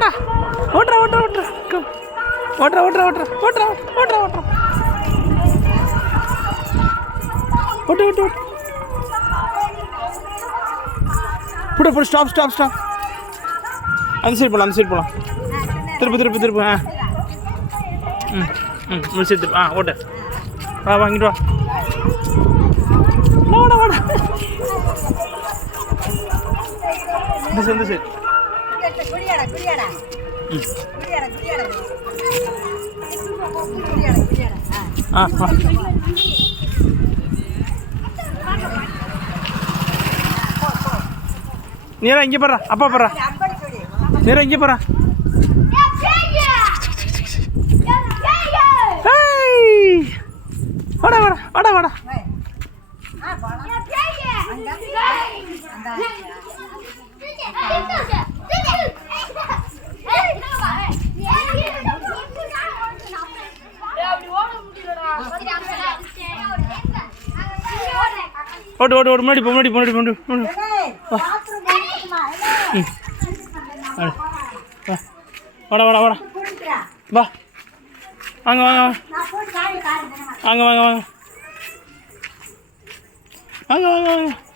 ஓட்டுறா ஓட்டுறா ஓட்டுறா ஓட்டுறா ஓட்டுறா ஓட்டுறா ஓட்டுறா ஓட்டுறா ஓட்டுறா ஓட்டுறா ஓட்டு ஓட்டு ஓட்டு புட புட ஸ்டாப் ஸ்டாப் ஸ்டாப் அந்த சைடு போகலாம் திருப்பு ஆ முடிச்சு திருப்பு ஓட்டு வா வாங்கிட்டு வா வாடா இந்த சைடு நேரா இங்கே போடுறா அப்பா போடுறா நேரா இங்கே போடுறா வாடா வாடா வாடா வாடா ஓட்டு ஓட்டு ஓட்டு முன்னாடி வாடா வாடா வாடா வா வாங்க வாங்க வாங்க வாங்க வாங்க வாங்க வாங்க வாங்க வாங்க